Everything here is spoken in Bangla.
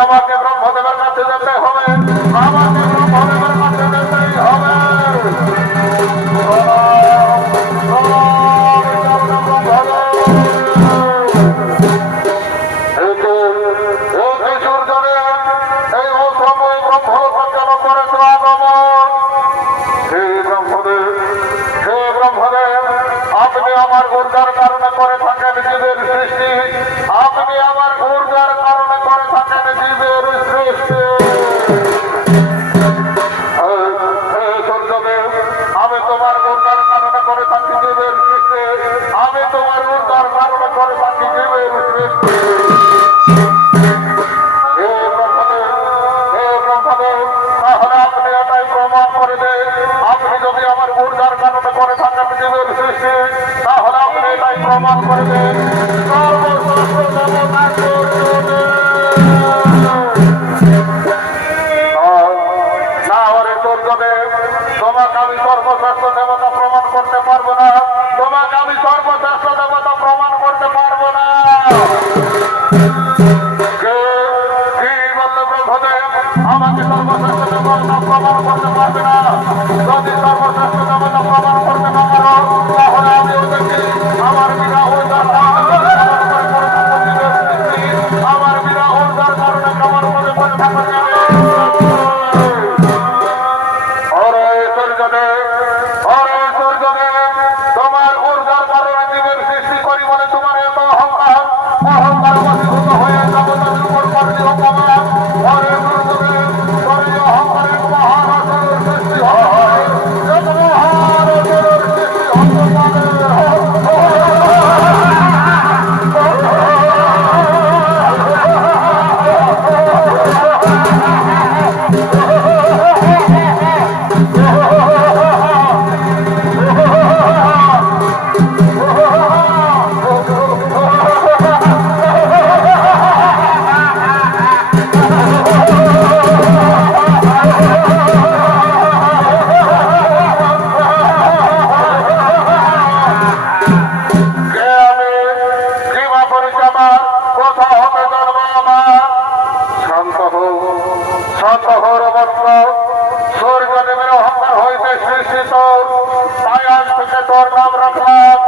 আমাকে ব্রহ্মদেবের কাছে যেতে হবে, আমাকে ব্রহ্মদেবের কাছে যেতেই হবে। আপনি আমার ঊর্জার কারণে করে থাকেন জীবের সৃষ্টি, আপনি আমার ঊর্জার কারণে করে থাকেন জীবের সৃষ্টি। সূর্যদেব, আমি তোমার ঊর্জার কারণে করে থাকি জীবের সৃষ্টি, আমি তোমার ঊর্জার কারণে করে থাকি জীবের সৃষ্টি। তাহলে আপনি এটাই প্রমাণ করে দেন, আপনি যদি আমার ঊর্জার কারণে করে থাকেন জীবের সৃষ্টি, তাহলে আপনি এটাই প্রমাণ করে দেন তোমাকে আমি সর্বশ্রেষ্ঠ দেবতা প্রমাণ করতে পারবো না, তোমাকে আমি সর্বশ্রেষ্ঠ দেবতা প্রমাণ করতে পারবো না। আমাকে সর্বশ্রেষ্ঠ দেবতা প্রমাণ করতে পারবে না। যদি সর্বশ্রেষ্ঠ দেবতা প্রমাণ করতে না পারো, তাহলে আমি ওদেরকে আমার বিনা ঊর্জার আমার বিনা ঊর্জার কারণে কেমন করে করে থাকা যাবে। তোমার ঊর্জার কারণে জীবের সৃষ্টি করি বলে তোমার এত অহংকার, অহংকার বশীভূত হয়ে জগতের উপর করতে অপমান। অহংকারের মহান সৃষ্টি হয়, সূর্যদেবের অহংকার হইতে সৃষ্টিত, তাই আজ থেকে তোর নাম রাখলাম